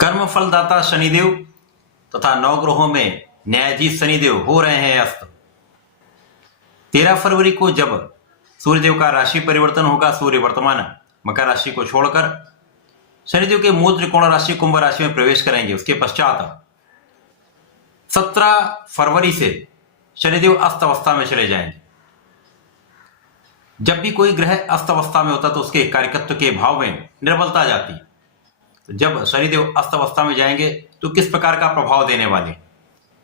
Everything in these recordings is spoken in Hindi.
कर्म फलदाता शनिदेव तथा नवग्रहों में न्यायाधीश शनिदेव हो रहे हैं अस्त। 13 फरवरी को जब सूर्यदेव का राशि परिवर्तन होगा, सूर्य वर्तमान मकर राशि को छोड़कर शनिदेव के मूल त्रिकोण राशि कुंभ राशि में प्रवेश करेंगे। उसके पश्चात 17 फरवरी से शनिदेव अस्त अवस्था में चले जाएंगे। जब भी कोई ग्रह अस्त अवस्था में होता तो उसके कार्यकत्व के भाव में निर्बलता आ जाती। तो जब शनिदेव अस्त अवस्था में जाएंगे तो किस प्रकार का प्रभाव देने वाले।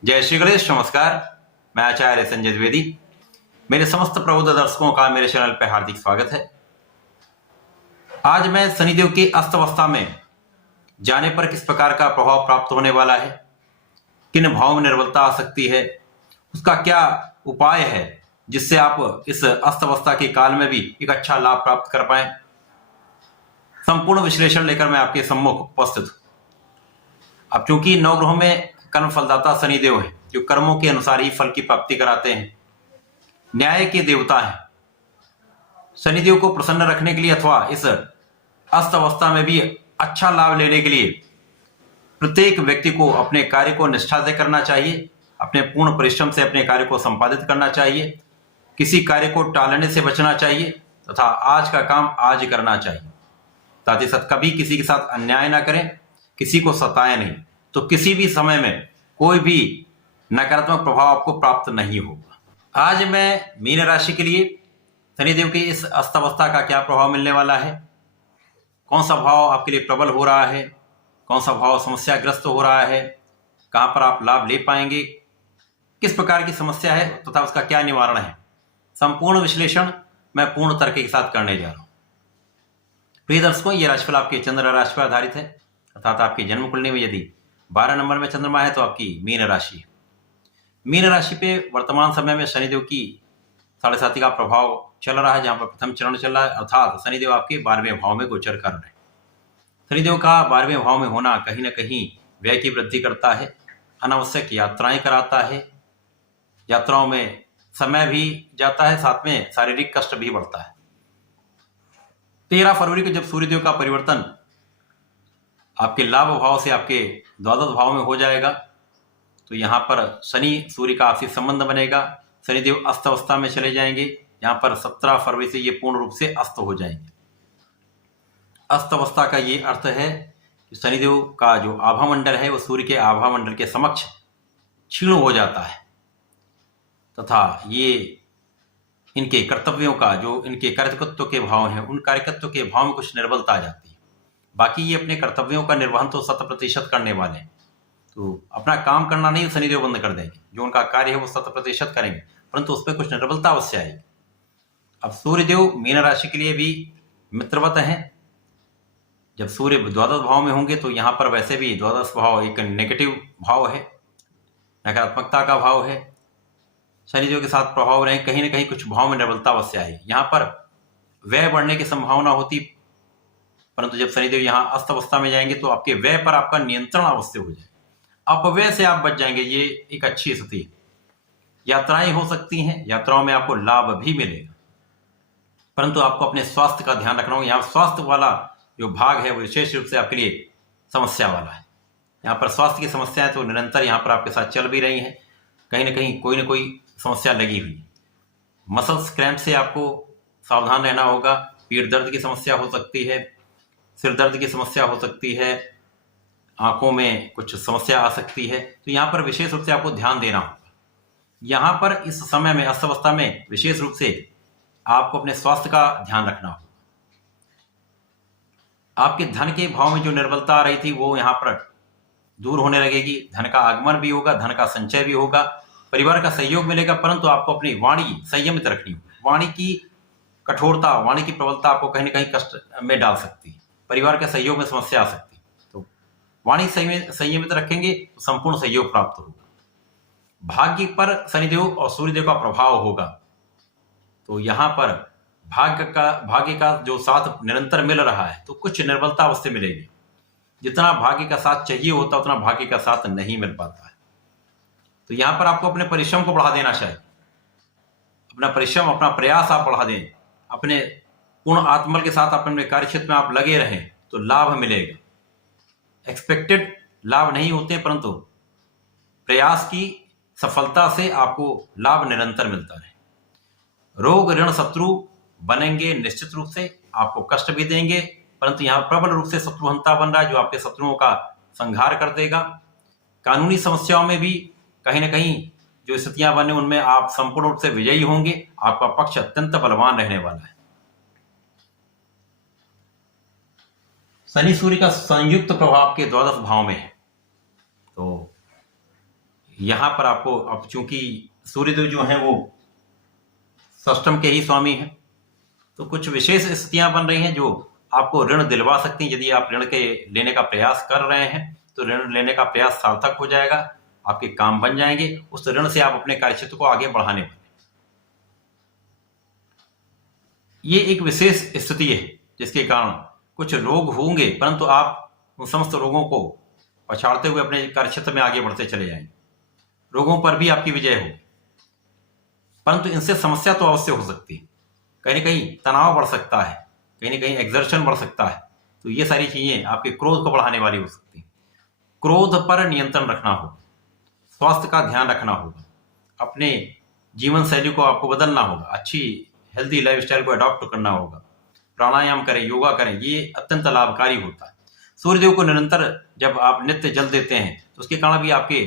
जय श्री गणेश, नमस्कार। मैं आचार्य संजय द्विवेदी। मेरे समस्त प्रबुद्ध दर्शकों का मेरे चैनल पर हार्दिक स्वागत है। आज मैं शनिदेव की अस्त अवस्था में जाने पर किस प्रकार का प्रभाव प्राप्त होने वाला है, किन भाव में निर्बलता आ सकती है, उसका क्या उपाय है जिससे आप इस अस्त अवस्था के काल में भी एक अच्छा लाभ प्राप्त कर पाए, संपूर्ण विश्लेषण लेकर मैं आपके सम्मुख उपस्थित हूं। अब चूंकि नवग्रहों में कर्म फलदाता शनिदेव है, जो कर्मों के अनुसार ही फल की प्राप्ति कराते हैं, न्याय के देवता हैं। शनिदेव को प्रसन्न रखने के लिए अथवा इस अस्त अवस्था में भी अच्छा लाभ लेने के लिए प्रत्येक व्यक्ति को अपने कार्य को निष्ठा से करना चाहिए, अपने पूर्ण परिश्रम से अपने कार्य को संपादित करना चाहिए, किसी कार्य को टालने से बचना चाहिए तथा आज का काम आज करना चाहिए। साथ ही साथ कभी किसी के साथ अन्याय ना करें, किसी को सताएं नहीं, तो किसी भी समय में कोई भी नकारात्मक प्रभाव आपको प्राप्त नहीं होगा। आज मैं मीन राशि के लिए शनिदेव की इस अस्त अवस्था का क्या प्रभाव मिलने वाला है, कौन सा भाव आपके लिए प्रबल हो रहा है, कौन सा भाव समस्याग्रस्त हो रहा है, कहां पर आप लाभ ले पाएंगे, किस प्रकार की समस्या है तथा उसका क्या निवारण है, संपूर्ण विश्लेषण मैं पूर्ण तर्क के साथ करने जा रहा हूं। प्रिय दर्शकों, ये राशिफल आपके चंद्र राशि पर आधारित है, अर्थात आपकी जन्म कुंडली में यदि 12 नंबर में चंद्रमा है तो आपकी मीन राशि है। मीन राशि पे वर्तमान समय में शनिदेव की 7.5 का प्रभाव चल रहा है, जहां पर प्रथम चरण चल रहा है, अर्थात शनिदेव आपके 12वें भाव में गोचर कर रहे हैं। शनिदेव का 12वें भाव में होना कहीं ना कहीं व्यय की वृद्धि करता है, अनावश्यक यात्राएं कराता है, यात्राओं में समय भी जाता है, साथ में शारीरिक कष्ट भी बढ़ता है। 13 फरवरी को जब सूर्यदेव का परिवर्तन आपके लाभ भाव से आपके द्वादश भाव में हो जाएगा तो यहाँ पर शनि सूर्य का आपसी संबंध बनेगा। शनिदेव अस्त अवस्था में चले जाएंगे, यहाँ पर 17 फरवरी से ये पूर्ण रूप से अस्त हो जाएंगे। अस्त अवस्था का ये अर्थ है कि शनिदेव का जो आभा मंडल है वो सूर्य के आभा मंडल के समक्ष क्षीण हो जाता है तथा ये इनके कर्तव्यों का, जो इनके कार्यकत्व के भाव हैं, उन कार्यकत्व के भाव में कुछ निर्बलता आ जाती है। बाकी ये अपने कर्तव्यों का निर्वहन तो 100% करने वाले हैं, तो अपना काम करना नहीं शनिदेव बंद कर देंगे, जो उनका कार्य है वो 100% करेंगे, परंतु उस पर कुछ निर्बलता अवश्य आएगी। अब सूर्यदेव मीन राशि के लिए भी मित्रवत हैं। जब सूर्य द्वादश भाव में होंगे तो यहाँ पर वैसे भी द्वादश भाव एक नेगेटिव भाव है, नकारात्मकता का भाव है। शनिदेव के साथ प्रभाव रहे, कहीं ना कहीं कुछ भाव में निर्बलता अवश्य आएगी। यहाँ पर व्यय बढ़ने की संभावना होती, परंतु जब शनिदेव यहाँ अस्त अवस्था में जाएंगे तो आपके व्यय पर आपका नियंत्रण अवश्य हो जाए, अपव्यय से आप बच जाएंगे। ये एक अच्छी स्थिति है। यात्राएं हो सकती हैं, यात्राओं में आपको लाभ भी मिलेगा, परंतु आपको अपने स्वास्थ्य का ध्यान रखना होगा। यहाँ स्वास्थ्य वाला जो भाग है वो विशेष रूप से आपके लिए समस्या वाला है। यहाँ पर स्वास्थ्य की समस्याएं तो निरंतर यहाँ पर आपके साथ चल भी रही हैं, कहीं ना कहीं कोई ना कोई समस्या लगी हुई। मसल्स क्रैम्प से आपको सावधान रहना होगा। पीठ दर्द की समस्या हो सकती है, सिर दर्द की समस्या हो सकती है, आंखों में कुछ समस्या आ सकती है, तो यहाँ पर विशेष रूप से आपको ध्यान देना होगा। यहाँ पर इस समय में अस्त अवस्था में विशेष रूप से आपको अपने स्वास्थ्य का ध्यान रखना होगा। आपके धन के भाव में जो निर्बलता आ रही थी वो यहाँ पर दूर होने लगेगी। धन का आगमन भी होगा, धन का संचय भी होगा, परिवार का सहयोग मिलेगा, परंतु आपको अपनी वाणी संयमित रखनी होगी। वाणी की कठोरता, वाणी की प्रबलता आपको कहीं ना कहीं कष्ट में डाल सकती है, परिवार के सहयोग में समस्या आ सकती है। तो वाणी संयमित रखेंगे तो संपूर्ण सहयोग प्राप्त होगा। भाग्य पर शनिदेव और सूर्यदेव का प्रभाव होगा, तो यहाँ पर भाग्य का जो साथ निरंतर मिल रहा है तो कुछ निर्बलता अवश्य मिलेगी। जितना भाग्य का साथ चाहिए होता उतना भाग्य का साथ नहीं मिल पाता है। तो यहाँ पर आपको अपने परिश्रम को बढ़ा देना चाहिए। अपना परिश्रम, अपना प्रयास आप बढ़ा दें, अपने पूर्ण आत्मबल के साथ अपने कार्य क्षेत्र में आप लगे रहें तो लाभ मिलेगा। एक्सपेक्टेड लाभ नहीं होते, परंतु प्रयास की सफलता से आपको लाभ निरंतर मिलता है। रोग ऋण शत्रु बनेंगे, निश्चित रूप से आपको कष्ट भी देंगे, परंतु यहाँ प्रबल रूप से शत्रुहंता बन रहा है जो आपके शत्रुओं का संहार कर देगा। कानूनी समस्याओं में भी कहीं ना कहीं जो स्थितियां बने उनमें आप संपूर्ण रूप से विजयी होंगे। आपका पक्ष अत्यंत बलवान रहने वाला है। शनि सूर्य का संयुक्त प्रभाव के द्वादश भाव में है, तो यहां पर आपको, अब चूंकि सूर्यदेव जो है वो षष्टम के ही स्वामी हैं, तो कुछ विशेष स्थितियां बन रही हैं जो आपको ऋण दिलवा सकती हैं। यदि आप ऋण के लेने का प्रयास कर रहे हैं तो ऋण लेने का प्रयास सार्थक हो जाएगा, आपके काम बन जाएंगे। उस ऋण से आप अपने कार्यक्षेत्र को आगे बढ़ाने वाले। ये एक विशेष स्थिति है जिसके कारण कुछ रोग होंगे, परंतु आप उन समस्त रोगों को पछाड़ते हुए अपने कार्यक्षेत्र में आगे बढ़ते चले जाएंगे। रोगों पर भी आपकी विजय होगी, परंतु इनसे समस्या तो अवश्य हो सकती है। कहीं ना कहीं तनाव बढ़ सकता है, कहीं ना कहीं एक्सर्शन बढ़ सकता है। तो ये सारी चीजें आपके क्रोध को बढ़ाने वाली हो सकती हैं। क्रोध पर नियंत्रण रखना होगा, स्वास्थ्य का ध्यान रखना होगा, अपने जीवन शैली को आपको बदलना होगा, अच्छी हेल्दी लाइफस्टाइल को अडॉप्ट करना होगा, प्राणायाम करें, योगा करें, ये अत्यंत लाभकारी होता है। सूर्यदेव को निरंतर जब आप नित्य जल देते हैं तो उसके कारण भी आपके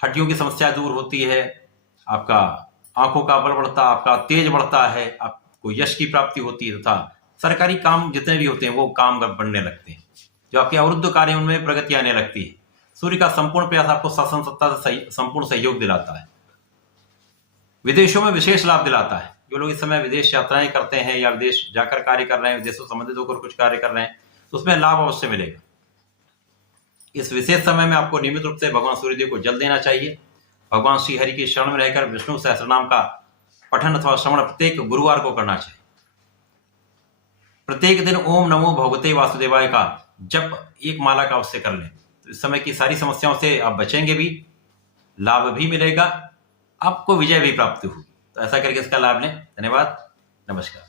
हड्डियों की समस्या दूर होती है, आपका आंखों का बल बढ़ता, आपका तेज बढ़ता है, आपको यश की प्राप्ति होती है, तथा सरकारी काम जितने भी होते हैं वो काम बढ़ने लगते हैं। जो आपके अवरुद्ध कार्य हैं उनमें प्रगति आने लगती है। सूर्य का संपूर्ण प्रयास आपको शासन सत्ता से संपूर्ण सहयोग दिलाता है, विदेशों में विशेष लाभ दिलाता है। जो लोग इस समय विदेश यात्राएं करते हैं या विदेश जाकर कार्य कर रहे हैं, विदेशों से संबंधित होकर कुछ कार्य कर रहे हैं, तो उसमें लाभ अवश्य मिलेगा। इस विशेष समय में आपको नियमित रूप से भगवान सूर्यदेव को जल देना चाहिए। भगवान श्री हरि की शरण में रहकर विष्णु सहस्रनाम का पठन अथवा श्रवण प्रत्येक गुरुवार को करना चाहिए। प्रत्येक दिन ओम नमो भगवते वासुदेवाय का जप एक माला का अवश्य कर लें। तो इस समय की सारी समस्याओं से आप बचेंगे भी, लाभ भी मिलेगा, आपको विजय भी प्राप्त होगी। तो ऐसा करके इसका लाभ लें। धन्यवाद, नमस्कार।